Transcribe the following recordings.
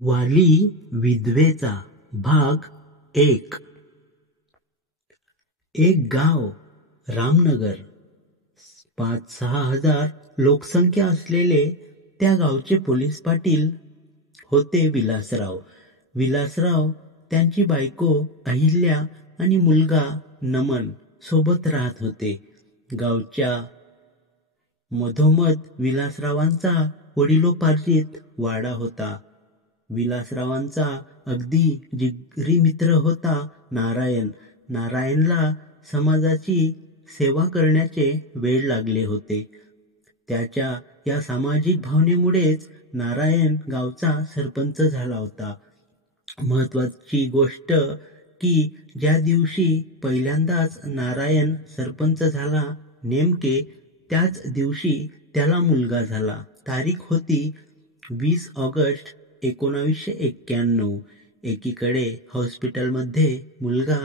वाली विधवेचा भाग 1. एक गाव, रामनगर. 5-6 हजार लोकसंख्या असलेले त्या गावचे पोलीस पाटील होते विलासराव. विलासराव त्यांची बायको अहिल्या आणि मुलगा नमन सोबत राहत होते. गावच्या मधोमध विलासरावांचा वडिलोपार्जित वाडा होता. विलासरावांचा अगदी जिगरी मित्र होता नारायण. नारायणला समाजाची सेवा करण्याचे वेड लागले होते. त्याच्या या सामाजिक भावनेमुळेच नारायण गावचा सरपंच झाला होता. महत्वाची गोष्ट की ज्या दिवशी पहिल्यांदाच नारायण सरपंच झाला, नेमके त्याच दिवशी त्याला मुलगा झाला. तारीख होती 20 ऑगस्ट 1991. एकीकडे हॉस्पिटलमध्ये मुलगा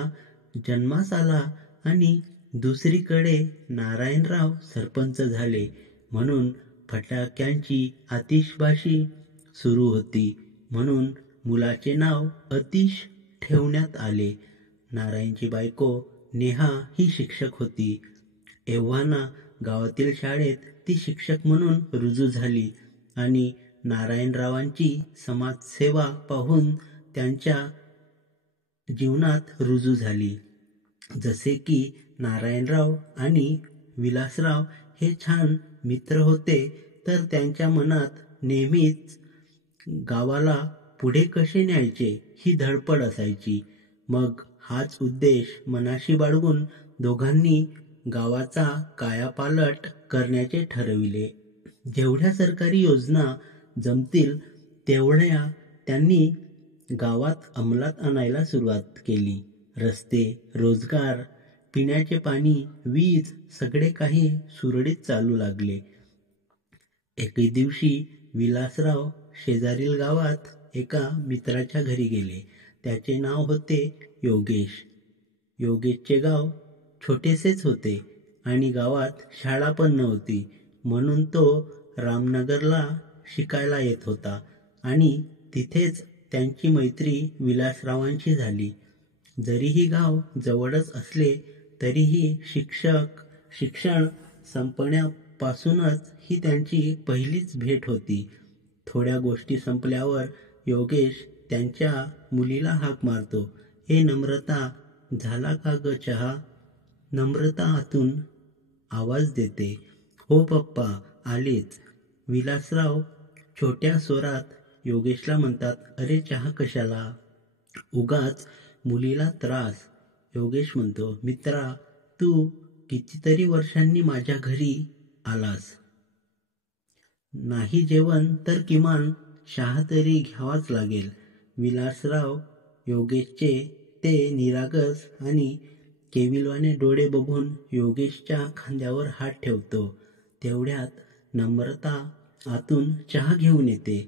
जन्मास आला आणि दुसरीकडे नारायणराव सरपंच झाले म्हणून फटाक्यांची आतिषबाजी सुरू होती. म्हणून मुलाचे नाव अतिश ठेवण्यात आले. नारायणची बायको नेहा ही शिक्षक होती. एव्हाना गावातील शाळेत ती शिक्षक म्हणून रुजू झाली आणि नारायणरावांची समाजसेवा पाहून त्यांच्या जीवनात रुजू झाली. जसे की नारायणराव आणि विलासराव हे छान मित्र होते, तर त्यांच्या मनात नेहमीच गावाला पुढे कसे न्यायचे ही धडपड असायची. मग हाच उद्देश मनाशी बाळगून दोघांनी गावाचा कायापालट करण्याचे ठरविले. जेवढ्या सरकारी योजना जमतील तेवढ्या त्यांनी गावात अंमलात आणायला सुरुवात केली. रस्ते, रोजगार, पिण्याचे पाणी, वीज सगळे काही सुरळीत चालू लागले. एके दिवशी विलासराव शेजारील गावात एका मित्राच्या घरी गेले. त्याचे नाव होते योगेश. योगेशचे गाव छोटेसेच होते आणि गावात शाळा पण नव्हती, म्हणून तो रामनगरला शिकायला येत होता आणि तिथेच त्यांची मैत्री विलासरावांशी झाली. जरीही गाव जवळच असले तरीही शिक्षण संपण्यापासूनच ही त्यांची पहिलीच भेट होती. थोड्या गोष्टी संपल्यावर योगेश त्यांच्या मुलीला हाक मारतो, "ए नम्रता, झाला का ग चहा?" नम्रता आतून आवाज देते, "हो पप्पा, आलेच." विलासराव छोट्या स्वरात योगेशला म्हणतात, "अरे चहा कशाला? उगाच मुलीला त्रास." योगेश म्हणतो, "मित्रा, तू कितीतरी वर्षांनी माझ्या घरी आलास. नाही जेवण तर किमान चहा तरी घ्यावाच लागेल." विलासराव योगेशचे ते निरागस आणि केविलवाणे डोळे बघून योगेशच्या खांद्यावर हात ठेवतो. तेवढ्यात नम्रता आतून चहा घेऊन येते.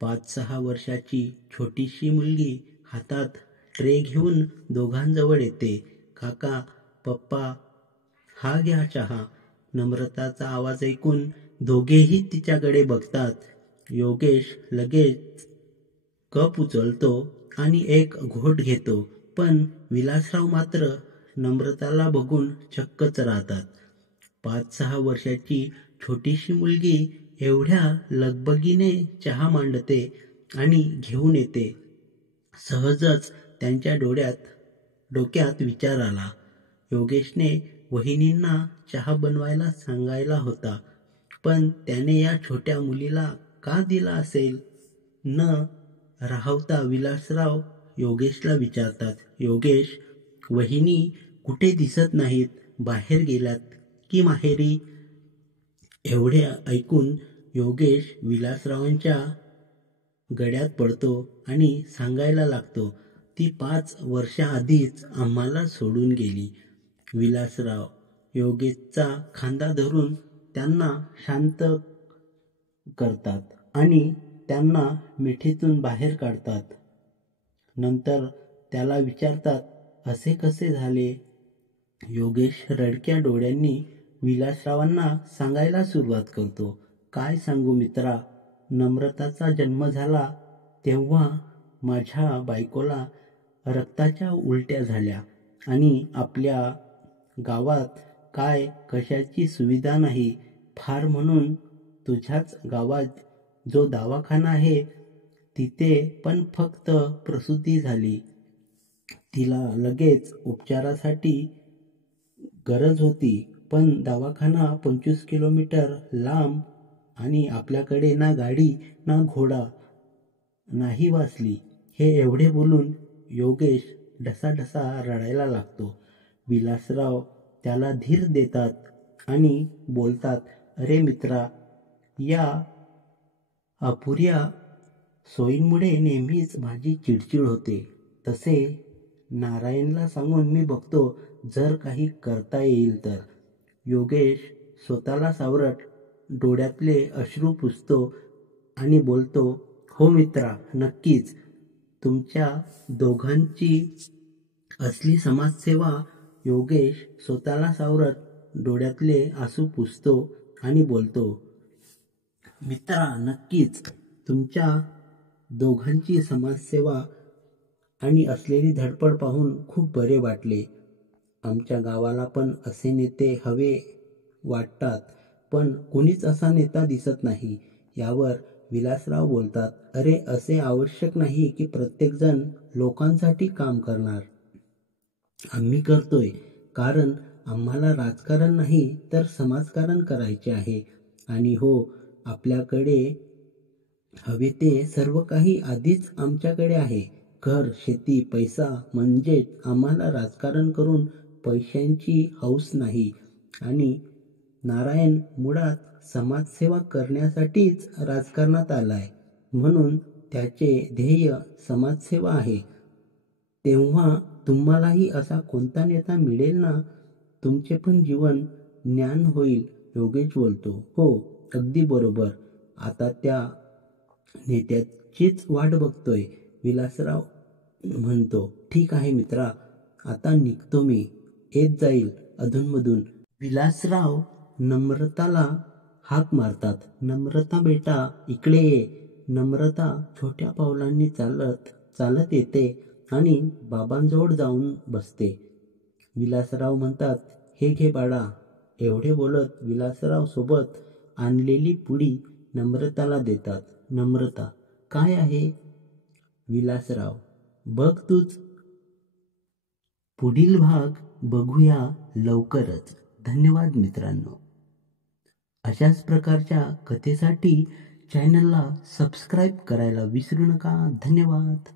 5-6 वर्षाची छोटीशी मुलगी हातात ट्रे घेऊन दोघांजवळ येते. "काका, पप्पा, हा घ्या चहा." नम्रताचा आवाज ऐकून दोघेही तिच्याकडे बघतात. योगेश लगेच कप उचलतो आणि एक घोट घेतो, पण विलासराव मात्र नम्रताला बघून चक्कच राहतात. 5-6 वर्षाची छोटीशी मुलगी एवढ्या लगबगीने चहा मांडते आणि घेऊन येते. सहजच त्यांच्या डोक्यात विचार आला. योगेशने वहिनींना चहा बनवायला सांगायला होता, पण त्याने या छोट्या मुलीला का दिला असेल? न राहवता विलासराव योगेशला विचारतात, "योगेश, वहिनी कुठे दिसत नाहीत, बाहेर गेल्यात की माहेरी?" एवढे ऐकून योगेश विलासरावांच्या गळ्यात पडतो आणि सांगायला लागतो, "ती 5 वर्षाआधीच आम्हाला सोडून गेली." विलासराव योगेशचा खांदा धरून त्यांना शांत करतात आणि त्यांना मिठीतून बाहेर काढतात. नंतर त्याला विचारतात, "असे कसे झाले?" योगेश रडक्या डोळ्यांनी विलासरावांना सांगायला सुरुवात करतो, "काय सांगू मित्रा, नम्रताचा जन्म झाला तेव्हा माझ्या बायकोला रक्ताच्या उलट्या झाल्या आणि आपल्या गावात काय कशाची सुविधा नाही. फार म्हणून तुझ्याच गावात जो दवाखाना आहे तिथे पण फक्त प्रसूती झाली. तिला लगेच उपचारासाठी गरज होती, पण दवाखाना 25 किलोमीटर लांब आणि आपल्याकडे ना गाडी ना घोडा नाही वाचली. हे एवढे बोलून योगेश ढसाढसा रडायला लागतो. विलासराव त्याला धीर देतात आणि बोलतात, अरे मित्रा, या अपुऱ्या सोयींमुळे नेहमीच माझी चिडचिड होते. तसे नारायणला सांगून मी बघतो, जर काही करता येईल तर. योगेश स्वतःला सावरत डोळ्यातले अश्रू पुसतो आणि बोलतो, हो मित्रा, नक्कीच. तुमच्या दोघांची असली समाजसेवा. योगेश स्वतःला सावरत डोळ्यातले आसू पुसतो आणि बोलतो, मित्रा, नक्कीच. तुमच्या दोघांची समाजसेवा आणि असलेली धडपड पाहून खूप बरे वाटले. आमच्या गावाला पण असे नेते हवे वाटतात, पण कुणीच असा नेता दिसत नाही. यावर विलासराव बोलतात, अरे असे आवश्यक नाही की प्रत्येकजण लोकांसाठी काम करणार. आम्ही करतोय कारण आम्हाला राजकारण नाही तर समाजकारण करायचे आहे. आणि हो, आपल्याकडे हवे ते सर्व काही आधीच आमच्याकडे आहे. घर, शेती, पैसा. म्हणजेच आम्हाला राजकारण करून पैशांची हौस नाही. आणि नारायण मुळात समाजसेवा करण्यासाठीच राजकारणात आलाय, म्हणून त्याचे ध्येय समाजसेवा आहे. तेव्हा तुम्हालाही असा कोणता नेता मिळेल ना, तुमचे पण जीवन ज्ञान होईल. योगेश बोलतो, हो, अगदी बरोबर. आता त्या नेत्याचीच वाट बघतोय. विलासराव म्हणतो, ठीक आहे मित्रा, आता निघतो मी. येत जाईल अधूनमधून. विलासराव नम्रताला हाक मारतात, नम्रता बेटा, इकडे ये. नम्रता छोट्या पावलांनी चालत येते आणि बाबांजवळ जाऊन बसते. विलासराव म्हणतात, हे घे बाळा. एवढे बोलत विलासराव सोबत आणलेली पुडी नम्रताला देतात. नम्रता, काय आहे? विलासराव, बघ तूच. पुढील भाग बघूया लवकरच. धन्यवाद मित्रांनो. अशाच प्रकारच्या कथेसाठी चॅनलला सबस्क्राईब करायला विसरू नका. धन्यवाद.